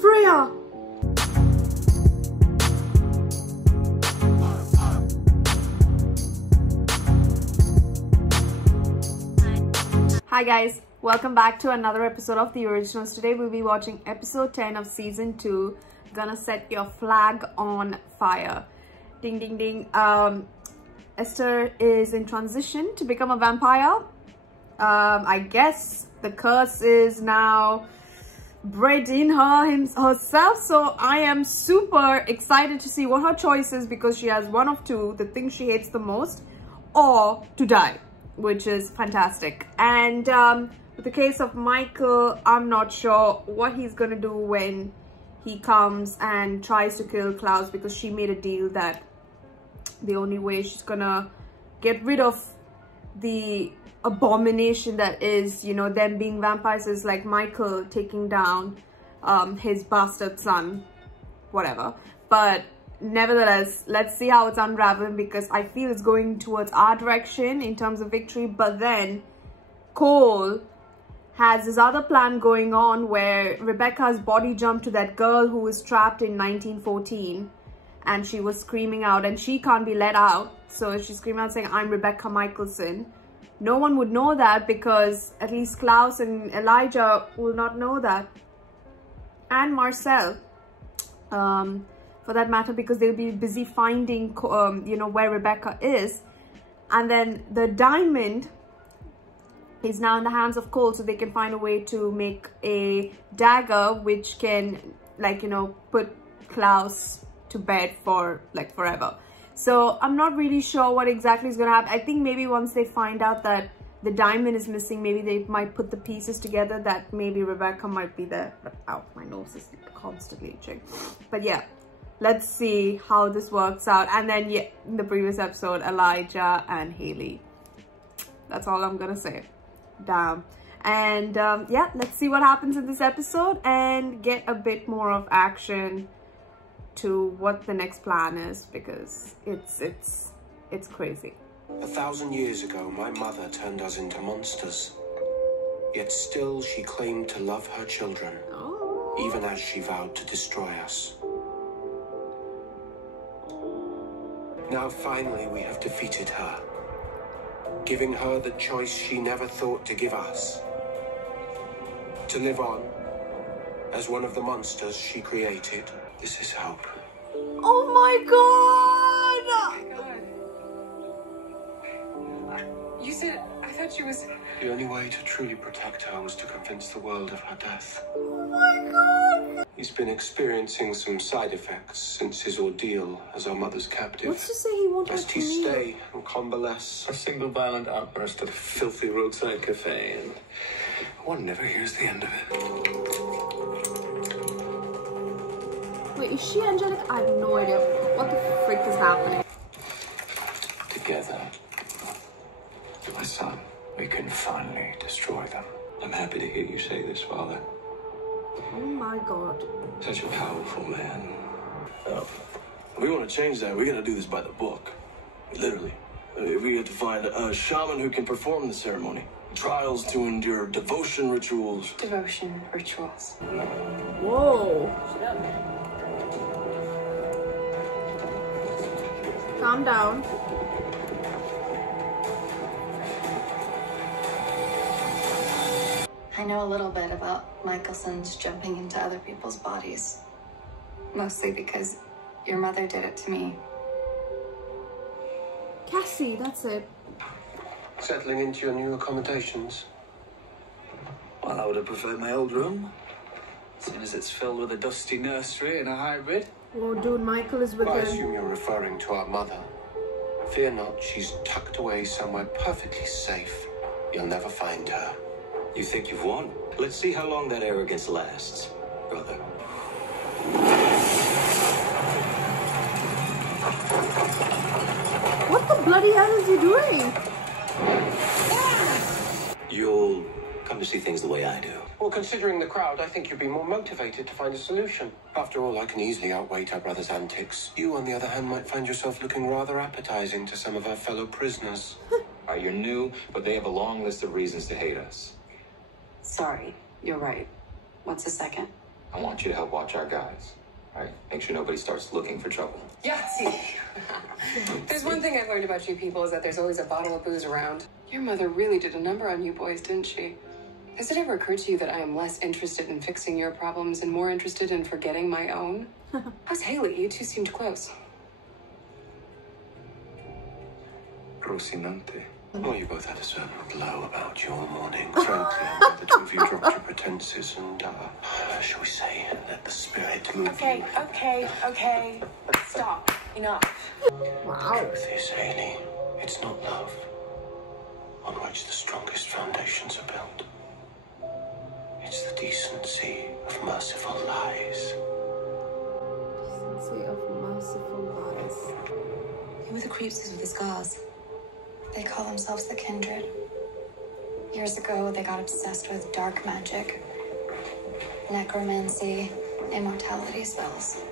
Freya! Hi guys, welcome back to another episode of The Originals. Today we'll be watching episode 10 of season 2, Gonna Set Your Flag on Fire. Ding ding ding. Esther is in transition to become a vampire. I guess the curse is now bred in herself, so I am super excited to see what her choice is, because she has one of two: the thing she hates the most, or to die, which is fantastic. And with the case of Michael, I'm not sure what he's gonna do when he comes and tries to kill Klaus, because she made a deal that the only way she's gonna get rid of the abomination that is, you know, them being vampires is like Michael taking down his bastard son, whatever. But nevertheless, let's see how it's unraveling, because I feel it's going towards our direction in terms of victory. But then Cole has this other plan going on where Rebekah's body jumped to that girl who was trapped in 1914, and she was screaming out, and she can't be let out, so she's screaming out saying, "I'm Rebekah Michelson." No one would know that, because at least Klaus and Elijah will not know that, and Marcel, for that matter, because they'll be busy finding you know, where Rebekah is. And then the diamond is now in the hands of Cole, so they can find a way to make a dagger which can, like, you know, put Klaus to bed for like forever. So I'm not really sure what exactly is going to happen. I think maybe once they find out that the diamond is missing, maybe they might put the pieces together that maybe Rebekah might be there. But ow, my nose is constantly itching. But yeah, let's see how this works out. And then, yeah, in the previous episode, Elijah and Hayley. That's all I'm gonna say. Damn. And yeah, let's see what happens in this episode and get a bit more of action to what the next plan is, because it's crazy. 1,000 years ago, my mother turned us into monsters. Yet still she claimed to love her children, even as she vowed to destroy us. Now finally we have defeated her, giving her the choice she never thought to give us: to live on as one of the monsters she created. This is hope. Oh my god! Oh my god. You said, I thought she was... The only way to truly protect her was to convince the world of her death. Oh my god! He's been experiencing some side effects since his ordeal as our mother's captive. What's to say he won't have Lest to he leave? stay and convalesce. A single violent outburst at a filthy roadside cafe, and one never hears the end of it. Wait, is she angelic? I have no idea. What the frick is happening? Together, my son, we can finally destroy them. I'm happy to hear you say this, Father. Oh my god. Such a powerful man. If we want to change that, we got to do this by the book. Literally. We have to find a shaman who can perform the ceremony. Trials to endure, devotion rituals. Devotion rituals. Whoa. Calm down. I know a little bit about Michelson's jumping into other people's bodies. Mostly because your mother did it to me. Cassie, that's it. Settling into your new accommodations? Well, I would have preferred my old room, seeing as it's filled with a dusty nursery and a hybrid. Oh, dude, Michael is with I him. assume you're referring to our mother. Fear not, she's tucked away somewhere perfectly safe. You'll never find her. You think you've won? Let's see how long that arrogance lasts, brother. What the bloody hell is he doing? You'll come to see things the way I do. Well, considering the crowd, I think you'd be more motivated to find a solution. After all, I can easily outweight our brother's antics. You, on the other hand, might find yourself looking rather appetizing to some of our fellow prisoners. You're new, but they have a long list of reasons to hate us. Sorry, you're right. What's the second? I want you to help watch our guys. Right? Make sure nobody starts looking for trouble. Yeah, see. There's one thing I've learned about you people is that there's always a bottle of booze around. Your mother really did a number on you boys, didn't she? Has it ever occurred to you that I am less interested in fixing your problems and more interested in forgetting my own? How's Hayley? You two seemed close. Rocinante. Well, you both had a certain glow about your morning. Frankly, I'm glad the two of you dropped your pretenses and, shall we say, let the spirit move Okay, you. okay. Stop. Enough. Wow. The truth is, Hayley, it's not love on which the strongest foundations are built. It's the decency of merciful lies. Decency of merciful lies. Who are the creeps with the scars? They call themselves the Kindred. Years ago, they got obsessed with dark magic, necromancy, immortality spells.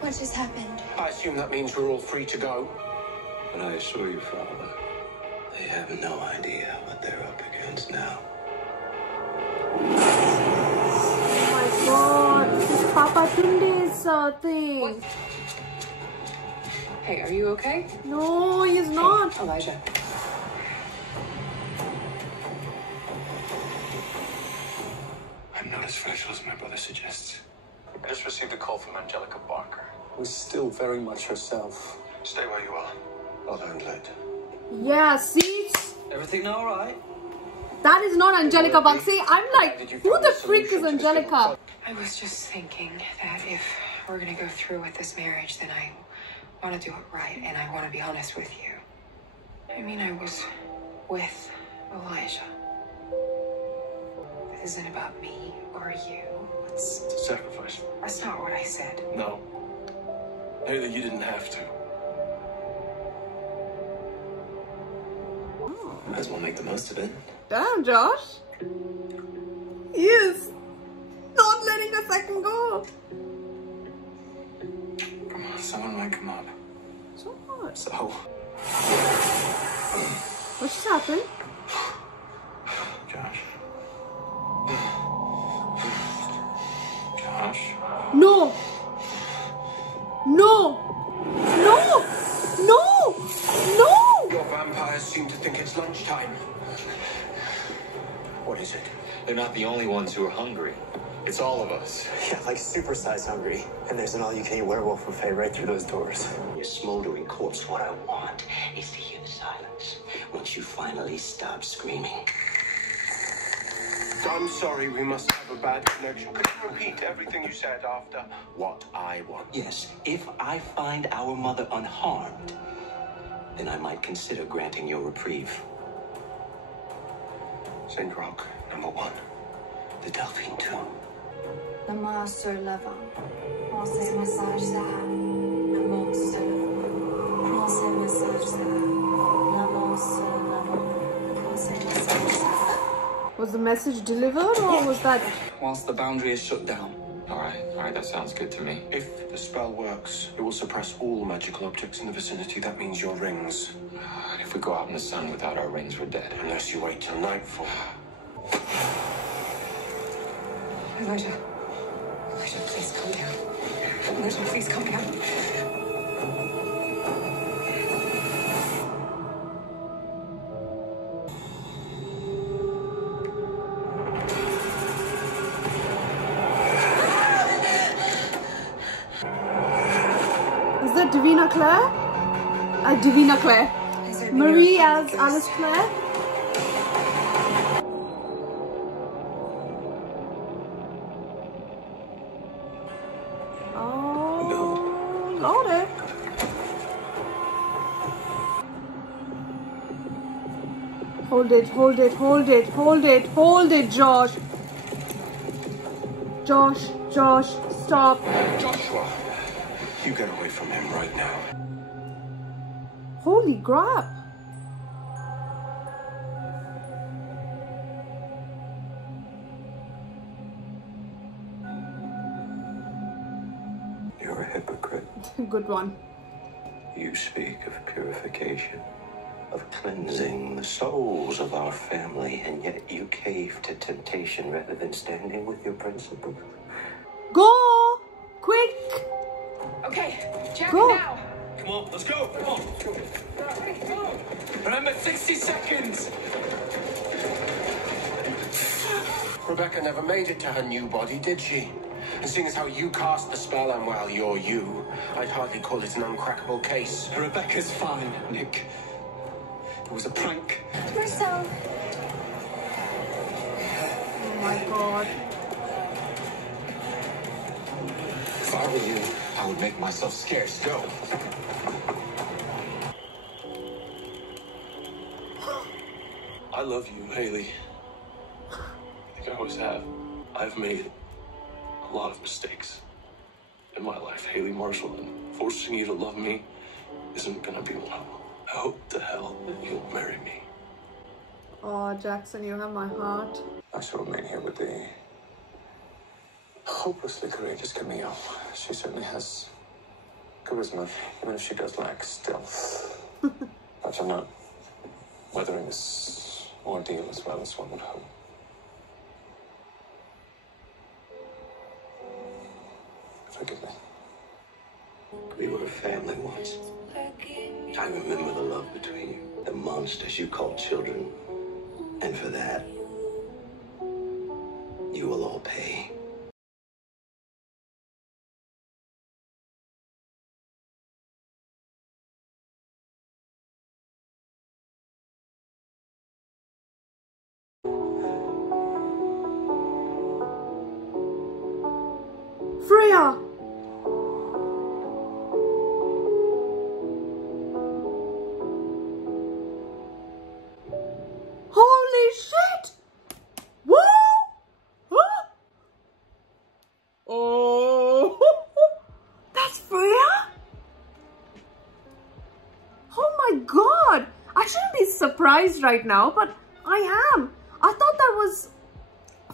What just happened? I assume that means we're all free to go. But I assure you, Father, they have no idea what they're up against now. Oh my god, this is Papa Tunde's thing. Hey, are you okay? No, he's not. Hey, Elijah. I'm not as fragile as my brother suggests. I just received a call from Angelica Barker. Who's still very much herself. Stay where you are. I'll handle it. Yeah, see? Everything all right? That is not Angelica Buck. See, I'm like, who the freak is Angelica? I was just thinking that if we're gonna go through with this marriage, then I want to do it right, and I want to be honest with you. I mean, I was with Elijah. This isn't about me or you. It's a sacrifice. That's not what I said. No. Hayley, you didn't have to. Might as well make the most of it. Damn, Josh. He is not letting a second go. Come on, someone wake him up. So what? So, What just happened? Josh. Josh. No! No! No! No! No! Your vampires seem to think it's lunchtime. What is it? They're not the only ones who are hungry. It's all of us. Yeah, like supersized hungry. And there's an all-you-can-eat werewolf buffet right through those doors. Your smoldering corpse, what I want is to hear the silence. Once you finally stop screaming. I'm sorry, we must have a bad connection. Could you repeat everything you said after what I want? Yes, if I find our mother unharmed, then I might consider granting your reprieve. St. Rock, number 1. The Delphine Tomb. Namaste sur l'avant. Pensez message ça. Namaste sur l'avant. Pensez message ça. Namaste sur l'avant. Pensez message ça. Was the message delivered or was that... Whilst the boundary is shut down. All right, that sounds good to me. If the spell works, it will suppress all magical objects in the vicinity. That means your rings. If we go out in the sun without our rings, we're dead. Unless you wait till nightfall. Elijah. Elijah, please calm down. Elijah, please calm down. Is that Davina Claire? Davina Claire. Marie as Alice Claire? Oh, Lordy. Hold it, hold it, hold it, hold it, hold it, Josh. Josh, stop. Joshua, you get away from him right now. Holy crap. You're a hypocrite. Good one. You speak of purification, of cleansing the souls of our family, and yet you cave to temptation rather than standing with your principles. Go! Quick! Okay, Jack, Go. now. Come on, let's go. Come on. Go. Remember, 60 seconds. Rebekah never made it to her new body, did she? And seeing as how you cast the spell and, well, you're you, I'd hardly call it an uncrackable case. Rebekah's fine, Nick. It was a prank. Marcel. Oh my god. If I were you, I would make myself scarce. Go. I love you, Hayley. I think I always have. I've made a lot of mistakes in my life, Hayley Marcel, and forcing you to love me isn't gonna be one of them. I hope to hell that you'll marry me. Oh, Jackson, you have my heart. I shall remain here with the hopelessly courageous Camille. She certainly has charisma, even if she does lack stealth. But I'm not weathering this ordeal as well as one would hope. Forgive me. We were a family once. I remember the love between you, the monsters you called children. And for that, you will all pay. Freya! Holy shit! Woo! Huh? Oh! That's Freya? Oh my god! I shouldn't be surprised right now, but I am. I thought that was...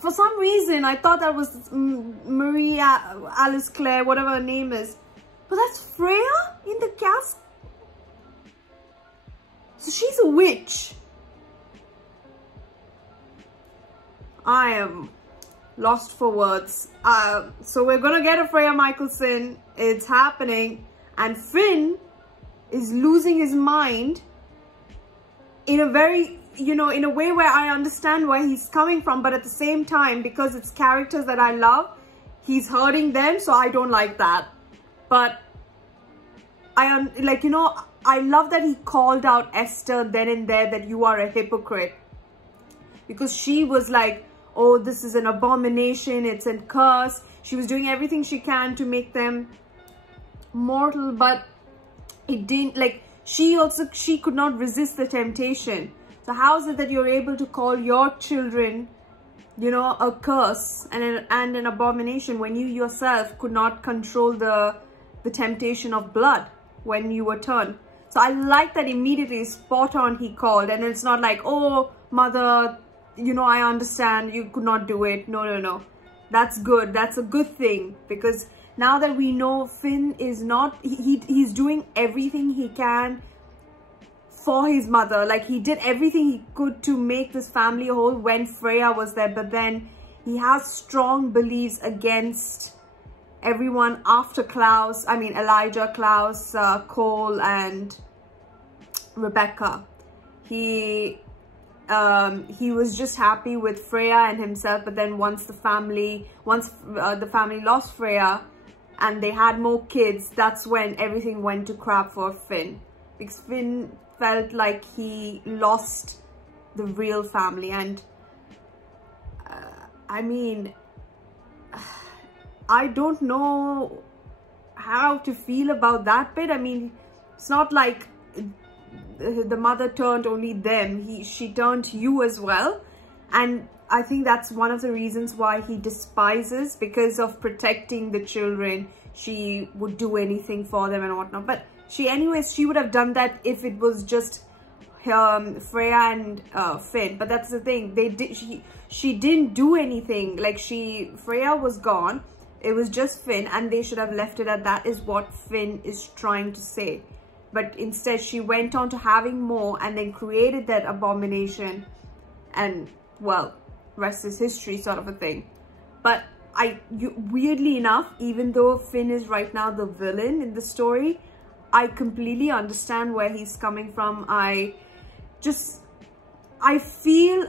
For some reason, I thought that was Maria Alice Clare, whatever her name is. But that's Freya in the cast? So she's a witch. I am lost for words. So we're gonna get a Freya Michelson. It's happening. And Finn is losing his mind in a very... you know, in a way where I understand where he's coming from, but at the same time, because it's characters that I love, he's hurting them, so I don't like that. But I love that he called out Esther then and there that you are a hypocrite, because she was like, oh, this is an abomination, it's a curse. She was doing everything she can to make them mortal, but it didn't, like, she could not resist the temptation. So how is it that you're able to call your children, you know, a curse and an abomination when you yourself could not control the temptation of blood when you were turned? So I like that immediately, spot on, he called. And it's not like, oh, mother, you know, I understand you could not do it. No, no, no. That's good. That's a good thing, because now that we know Finn is not, he's doing everything he can for his mother. Like, he did everything he could to make this family whole when Freya was there, but then he has strong beliefs against everyone after Klaus. I mean Elijah, Klaus, Cole and Rebekah. He was just happy with Freya and himself, but then once the family lost Freya and they had more kids, that's when everything went to crap for Finn, because Finn felt like he lost the real family. And I mean, I don't know how to feel about that bit. I mean, it's not like the mother turned only them, she turned you as well. And I think that's one of the reasons why he despises, because of protecting the children. She would do anything for them and whatnot. But she would have done that if it was just Freya and Finn. But that's the thing, she didn't do anything. Like, Freya was gone, it was just Finn, and they should have left it at that, is what Finn is trying to say. but instead she went on to having more and then created that abomination, and well, rest is history sort of a thing. But weirdly enough, even though Finn is right now the villain in the story, I completely understand where he's coming from. I feel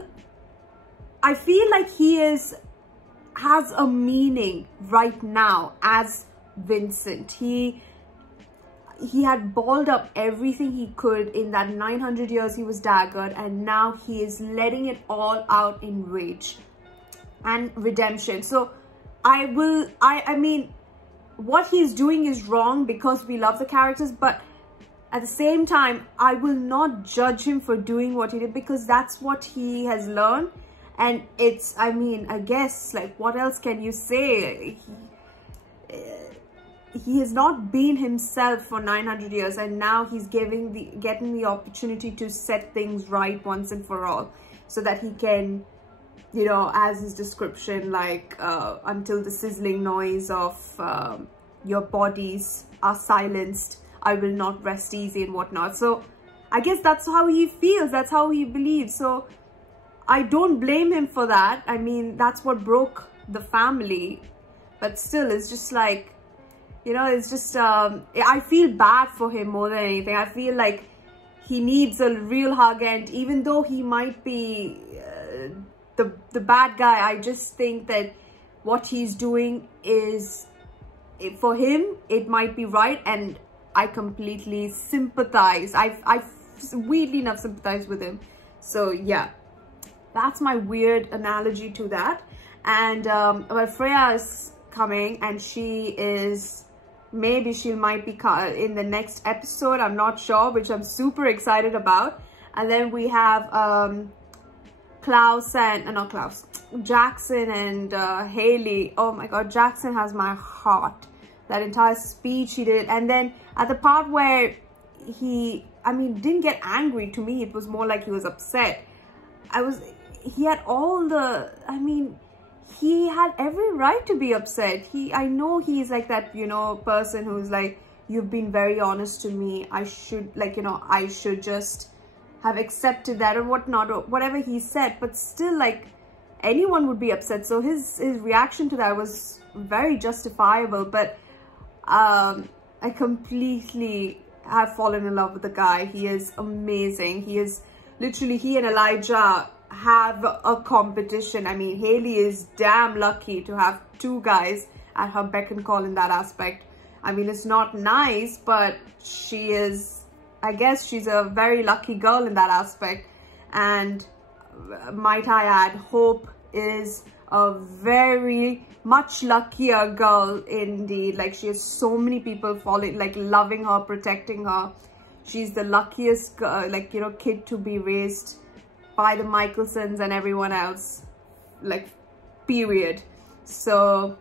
like he has a meaning right now as Vincent. He had balled up everything he could in that 900 years he was daggered, and now he is letting it all out in rage and redemption. So I mean, what he's doing is wrong because we love the characters, but at the same time, I will not judge him for doing what he did, because that's what he has learned. And it's, I mean, I guess, like, what else can you say? He has not been himself for 900 years, and now he's getting the opportunity to set things right once and for all, so that he can, you know, as his description, like, until the sizzling noise of your bodies are silenced, I will not rest easy and whatnot. So I guess that's how he feels, that's how he believes. So I don't blame him for that. I mean, that's what broke the family. But still, it's just like, you know, it's just, I feel bad for him more than anything. I feel like he needs a real hug, and even though he might be the bad guy, I just think that what he's doing is, for him, it might be right, and I completely sympathize. I weirdly enough sympathize with him. So yeah, that's my weird analogy to that. And well, Freya is coming, and she is, maybe she might be in the next episode, I'm not sure, which I'm super excited about. And then we have Jackson and Hayley. Oh my god, Jackson has my heart. That entire speech he did, and then at the part where he, I mean, didn't get angry, to me it was more like he was upset. He had all the, I mean, he had every right to be upset. I know he's like that, you know, person who's like, you've been very honest to me, I should, like, you know, I should just have accepted that or whatnot, or whatever he said. But still, like, anyone would be upset. So his reaction to that was very justifiable. But I completely have fallen in love with the guy. He is amazing. He is literally, he and Elijah have a competition. I mean, Hayley is damn lucky to have two guys at her beck and call in that aspect. I mean, it's not nice, but she is, I guess she's a very lucky girl in that aspect. And might I add, Hope is a very much luckier girl indeed. Like, she has so many people following, like, loving her, protecting her. She's the luckiest like, you know, kid to be raised by the Michelsons and everyone else, like, period. So,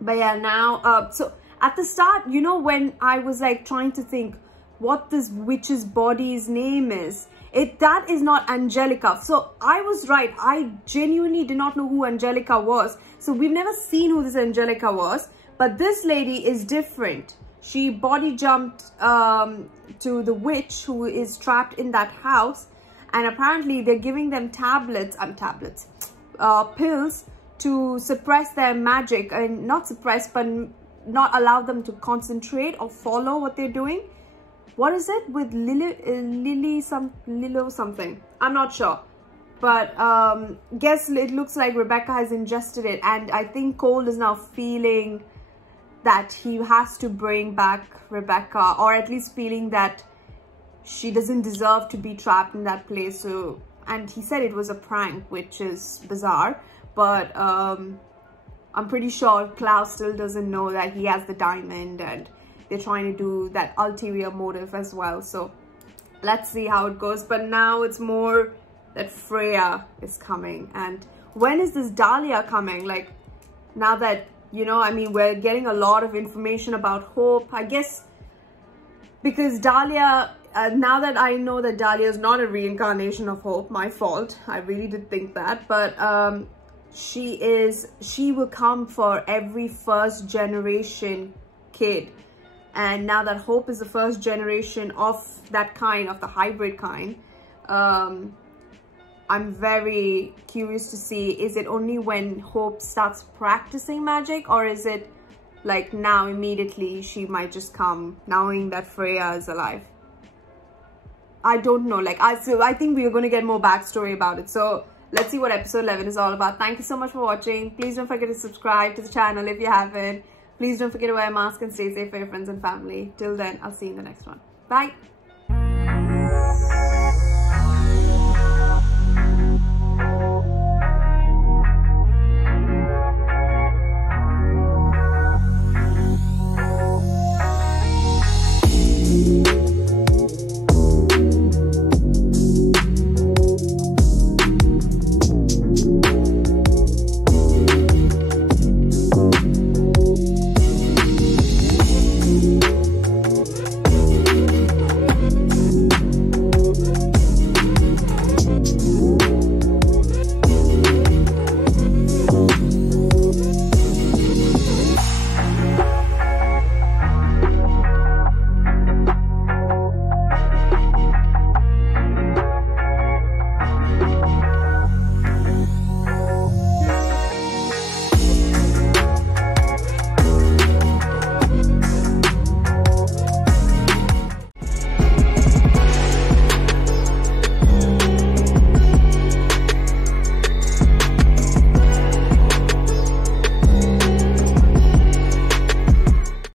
but yeah, now so at the start, you know, when I was like trying to think what this witch's body's name is, that is not Angelica. So I was right. I genuinely did not know who Angelica was. So we've never seen who this Angelica was. But this lady is different. She body jumped to the witch who is trapped in that house. And apparently they're giving them pills to suppress their magic. And not suppress, but not allow them to concentrate or follow what they're doing. What is it with Lilo something? I'm not sure. But guess it looks like Rebekah has ingested it. And I think Cole is now feeling that he has to bring back Rebekah. Or at least feeling that she doesn't deserve to be trapped in that place. So, and he said it was a prank, which is bizarre. But I'm pretty sure Klaus still doesn't know that he has the diamond, and they're trying to do that ulterior motive as well. So let's see how it goes. But now it's more that Freya is coming. And when is this Dahlia coming? Like, now that, you know, I mean, we're getting a lot of information about Hope, I guess, because Dahlia, now that I know that Dahlia is not a reincarnation of Hope, my fault, I really did think that, but she will come for every first generation kid and now that Hope is the first generation of that kind, of the hybrid kind, I'm very curious to see, is it only when Hope starts practicing magic, or is it like now immediately she might just come knowing that Freya is alive? I don't know. Like, I think we're going to get more backstory about it. So let's see what episode 11 is all about. Thank you so much for watching. Please don't forget to subscribe to the channel if you haven't. Please don't forget to wear a mask and stay safe for your friends and family. Till then, I'll see you in the next one. Bye.